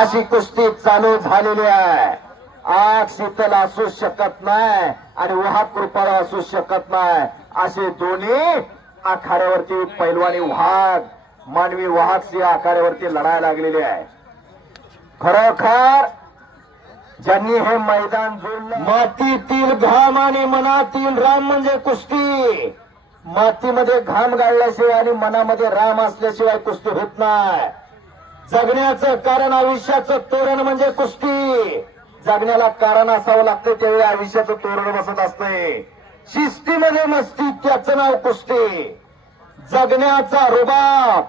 अशी कुस्ती चालू झालेली आहे. आग शीतल असू शकत नाही आणि वाहक कृपाळ असू शकत नाही. असे दोन्ही आखाड्यावरती पैलवानी वाहक मानवी वाहक या आखाड्यावरती लढायला लागलेली आहे. खरोखर ज्यांनी हे मैदान जोडलं मातीतील घाम आणि मनातील राम म्हणजे कुस्ती. मातीमध्ये घाम गाळल्याशिवाय आणि मनामध्ये राम असल्याशिवाय कुस्ती होत नाही. जगण्याचं कारण आयुष्याचं तोरण म्हणजे कुस्ती. जगण्याला कारण असावं लागतं त्यावेळी आयुष्याचं तोरण बसत असतंय. शिस्तीमध्ये मस्ती त्याचं नाव कुस्ती. जगण्याचा रुबाब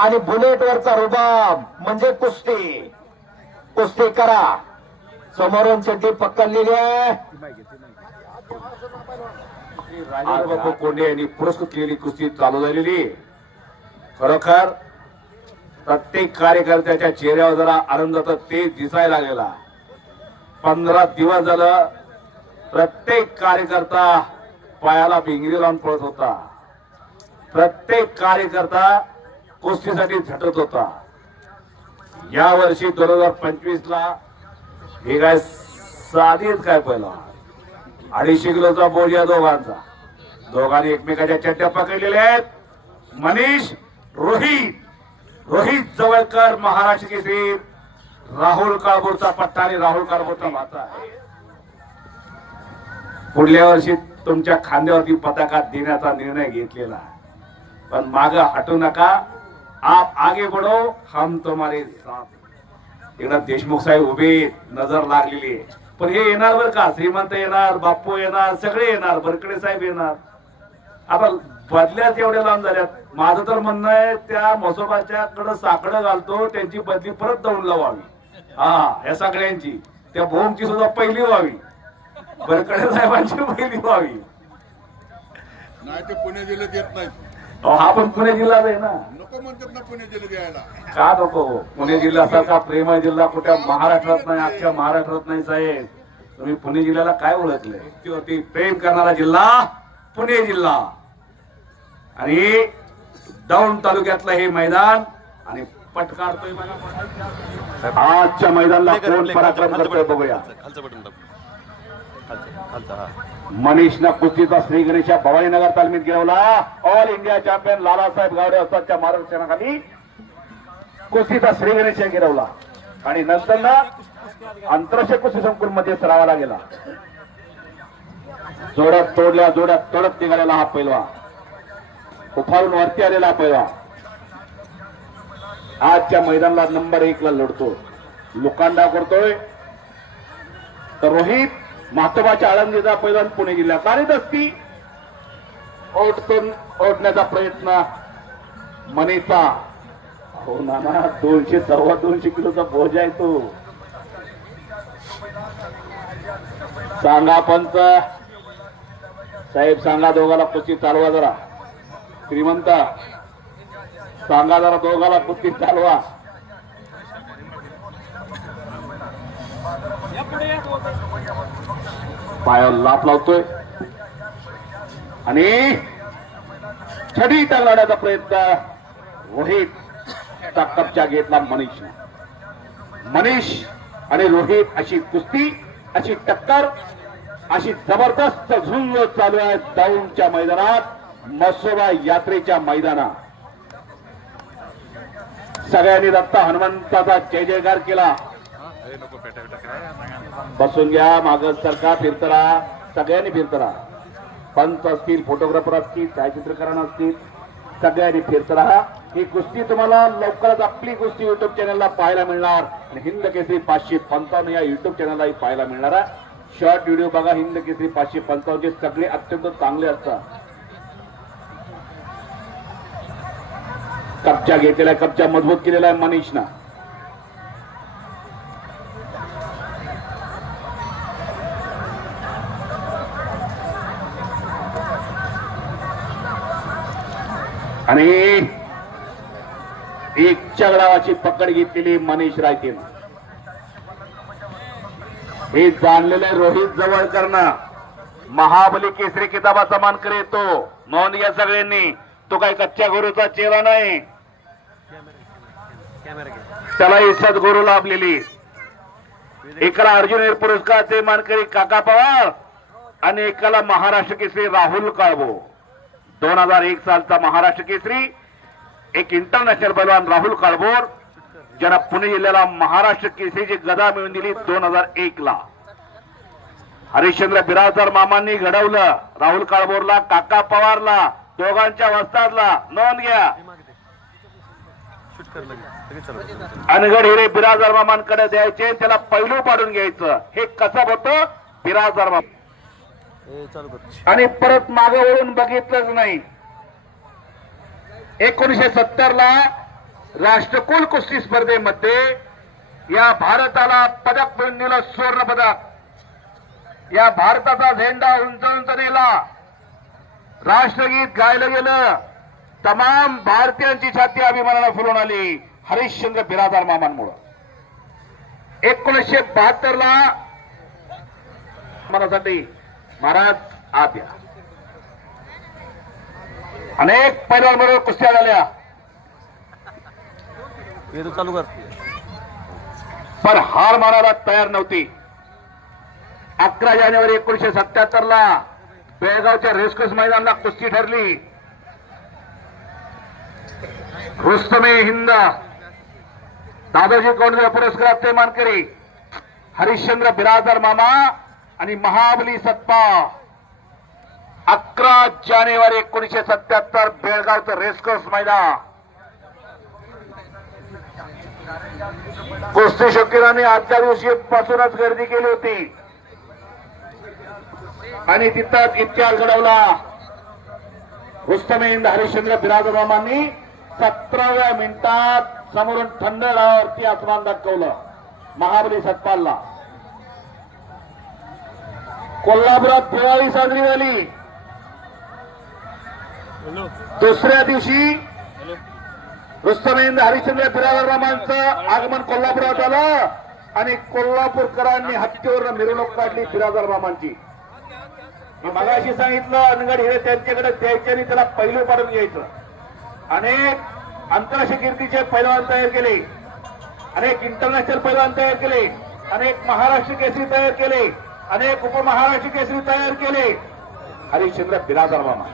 आणि बुलेटवरचा रुबाब म्हणजे कुस्ती. कुस्ती करा. समोरून चड्डी पकडलेली आहे. कोंडे यांनी पुरस्कृत केलेली कुस्ती चालू झालेली. खरोखर प्रत्येक कार्यकर्त्याच्या चेहऱ्यावर जरा आनंदाचा तेज दिसायला लागलेला. पंधरा दिवस झालं प्रत्येक कार्यकर्ता पायाला भिंगरी लावून पळत होता. प्रत्येक कार्यकर्ता कुस्तीसाठी झटत होता. या वर्षी दोन हजार पंचवीस ला हे काय साधीच काय पहिला. अडीचशे किलोचा बोज या दोघांचा. दोघांनी एकमेकाच्या चड्ड्या पकडलेल्या आहेत. मनीष रोहित. रोहित जवळकर महाराष्ट्र केसरी राहुल काळबोरचा पट्टा आणि राहुल काळबोरचा माता आहे. पुढल्या वर्षी तुमच्या खांद्यावरती पताका देण्याचा निर्णय घेतलेला आहे. पण माग हटू नका. आप आगे बढो हम तुम्हारे साथ. इकडं देशमुख साहेब उभे नजर लागलेली आहे. पण हे येणार बरं का? श्रीमंत येणार बाप्पू येणार सगळे येणार बरकडे साहेब येणार. आता बदल्याच एवढ्या लांब झाल्यात. माझं तर म्हणणं आहे त्या म्हसोबाच्या कडे साकडं घालतो त्यांची बदली परत जाऊन लावावी हा या सगळ्यांची. त्या भोमची सुद्धा पहिली व्हावी. बरकडे साहेबांची पहिली व्हावी. नाही ते पुणे जिल्ह्यात येत नाहीत. अहो, हा पण पुणे जिल्हाच आहे ना. नको म्हणतात ना पुणे जिल्ह्यात यायला. का नको? पुणे जिल्ह्यासारखा प्रेमळ जिल्हा कुठ्या महाराष्ट्रात नाही अख्ख्या महाराष्ट्रात नाही साहेब. तुम्ही पुणे जिल्ह्याला काय ओळखले? प्रेम करणारा जिल्हा पुणे जिल्हा. आणि दौंड तालुक्यातलं हे मैदान आणि पटकारतोय बघा आजच्या मैदानाला कोण पराक्रम करतोय बघूया. खालचं बटन दाब खालचं खालचं मनीषनं कुस्तीचा श्री गणेशा भवानीनगर तालमीत गिरवला. All India champion Lalasaheb Gawade असतातच्या मार्गदर्शनाखाली. कुस्तीचा श्री गणेश गिरवला. आणि नंतर ना आंतरराष्ट्रीय कुस्ती संकुलमध्ये सरावाला गेला. जोड्यात तोडल्या जोड्यात तोडत निघालेला हा पैलवा उफाळून वरती आलेला पहिला आजच्या मैदानाला नंबर एक ला लढतो. लोकांडा करतोय. तर रोहित मातोबाच्या आळंदीचा पैलवान पुणे जिल्ह्यात. आणि असती ओढतून ओढण्याचा प्रयत्न. मनीचा हो नाना दोनशे सव्वा दोनशे किलोचा भोज आहे तो. सांगा पंच साहेब सांगा दोघाला कुस्ती चालवा जरा. श्रीमंत. सांगा जरा दोघाला कुस्ती चालवा. पायावर लाप लावतोय. आणि छडी टांगण्याचा प्रयत्न. रोहित कपच्या घेतला मनीष मनीष आणि रोहित अशी कुस्ती अशी टक्कर अशी जबरदस्त झुंज चालू आहे. दौंडच्या मैदानात. मसोबा यात्रेच्या मैदानात. सगळ्यांनी दत्ता हनुमंताचा जय जयकार केला. बसून घ्या माग सरका फिरतरा. सगळ्यांनी फिरतरा. पंत पंच असतील फोटोग्राफर असतील छायाचित्रकारांना असतील सगळ्यांनी फिरतरा. ही कुस्ती तुम्हाला लवकरच आपली कुस्ती युट्यूब चॅनलला पाहायला मिळणार. आणि हिंद केसरी पाचशे पंचावन्न या युट्यूब चॅनललाही पाहायला मिळणार आहे. शॉर्ट व्हिडिओ बघा हिंद केसरी पाचशे पंचावन्नचे सगळे अत्यंत चांगले असतात. कब्जा घेतलेला आहे कब्जा मजबूत केलेला आहे मनीषनं. आणि एक चगडावाची पकड घेतलेली मनीष रायतीन हे जाणलेले रोहित जवळकरनं महाबली केसरी किताबाचा मानकर येतो. नोंद घ्या सगळ्यांनी. तो काय कच्च्या गुरुचा चेहरा नाही. त्याला घे गुरु लाभलेली. एकाला अर्जुन पुरस्काराचे मानकरी काका पवार आणि एकाला महाराष्ट्र केसरी राहुल काळबो दोन हजार एक सालचा महाराष्ट्र केसरी एक इंटरनॅशनल पैलवान राहुल काळभोर ज्यांना पुणे जिल्ह्याला महाराष्ट्र केसरीची गदा मिळून दिली दोन हजार एक ला हरिश्चंद्र बिराजदार मामांनी घडवलं राहुल काळबोरला काका पवारला. दोघांच्या वस्तादला नोंद घ्या. शूट कर लगेच. लगेच चालू अनगड हिरे बिराजदार मामांकडे द्यायचे त्याला पैलू पाडून घ्यायचं. हे कसं होतं? बिराजदार मामा. आणि परत मागे वळून बघितलंच नाही. एकोणीशे सत्तर ला राष्ट्रकुल कुस्ती स्पर्धेमध्ये या भारताला पदक मिळून दिलं सुवर्ण पदक या भारताचा झेंडा उंच उंच नेला राष्ट्रगीत गायलं गेलं. तमाम भारतीयांची छाती अभिमानानं फुलून आली. हरिश्चंद्र बिरादार मामांमुळं. एकोणीसशे बहात्तर ला मनासाठी महाराज आत या. अनेक पैलवांबरोबर कुस्त्या झाल्या. चालू कर. पण हार मारायला तयार नव्हती. अकरा जानेवारी एकोणीशे सत्याहत्तर ला बेळगावच्या रेसकोर्स मैदानला कुस्ती ठरली. रुस्तमे हिंद. दादाजी पुरस्कार ते मानकरी हरिश्चंद्र बिराजदार मामा आणि महाबली सत्पा अकरा जानेवारी एकोणीशे सत्याहत्तर बेळगावचं रेसकोर्स मैदान. कुस्ती शकिराने आजच्या दिवशी पासूनच गर्दी केली होती. आणि तिथंच इतिहास घडवला. रुस्तमेंद हरिश्चंद्र बिराजमामांनी सतराव्या मिनिटात समोरून थंड डावावरती आसमान दाखवलं महाबली सत्पालला कोल्हापुरात दिवाळी साजरी झाली. दुसऱ्या दिवशी रुस्तमेंद हरिश्चंद्र बिराजरामांचं आगमन कोल्हापुरात आलं आणि कोल्हापूरकरांनी हत्तीवर मिरवणूक काढली बिराजर मामांची मी मगाशी सांगितलं अनगड हिरे त्यांच्याकडे द्यायचे आणि त्याला पैलू पाडून घ्यायचं. अनेक आंतरराष्ट्रीय कीर्तीचे पैलवान तयार केले. अनेक इंटरनॅशनल पैलवान तयार केले. अनेक महाराष्ट्र केसरी तयार केले. अनेक उपमहाराष्ट्र केसरी तयार केले. हरिश्चंद्र बिराजदार बाबा.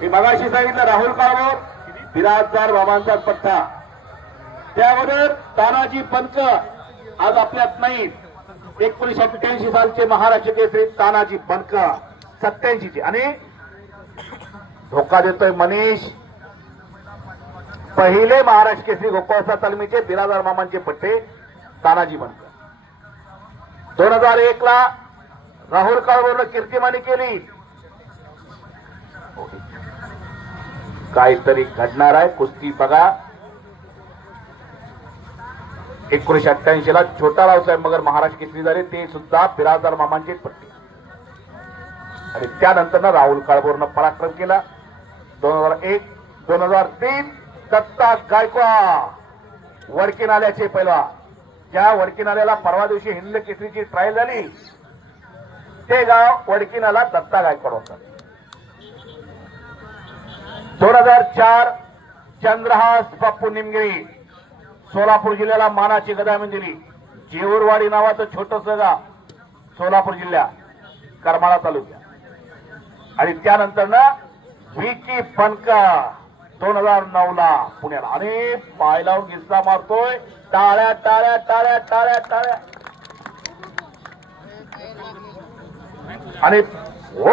मी मगाशी सांगितलं राहुल काळभोर बिराजदार बाबांचा पट्टा त्यावर तानाजी पंच आज आपल्यात नाहीत. एकोणीशे अठ्ठ्याऐंशी सालचे महाराष्ट्र केसरी तानाजी बनकर सत्याऐंशीचे आणि धोका देतोय मनीष. पहिले महाराष्ट्र केसरी गोपाळसा तालमीचे बिरादार मामांचे पट्टे तानाजी बनकर. दोन हजार एक ला राहुल काळभोरनं कीर्तिमानी केली. काहीतरी घडणार आहे कुस्ती बघा. एकोणीशे अठ्ठ्याऐंशी ला छोटा रावसाहेब मगर महाराष्ट्र केसरी झाले? ते सुद्धा बिराजदार मामांचे पट्टी. आणि त्यानंतर ना राहुल काळभोरनं पराक्रम केला. दोन हजार एक दोन हजार तीन दत्ता गायकवाड वडकीनाल्याचे पहिला ज्या वडकी नाल्याला परवा दिवशी हिंद केसरीची ट्रायल झाली ते गाव वडकी नाला दत्ता गायकवाड होता. दोन हजार चार चंद्रहास बाप्पू निमगिरी. सोलापूर जिल्ह्याला मानाची गदा दिली. जेऊरवाडी नावाचं छोटस गाव सोलापूर जिल्ह्यात करमाळा तालुक्यात. आणि त्यानंतर ना विकी फनका दोन हजार नऊ ला पुण्याला. आणि पाय लावून मारतोय. टाळ्या टाळ्या टाळ्या टाळ्या टाळ्या. आणि हो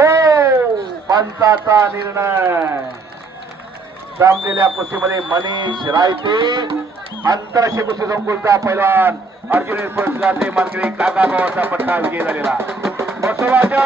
पंचाचा निर्णय. जमलेल्या कुस्तीमध्ये मनीष रायते. आंतरराष्ट्रीय कुस्ती संकुलचा पैलवान अर्जुन पुरस्काराचे मानकरी काका भावाचा पट्टा विजय झालेला. बसवाच्या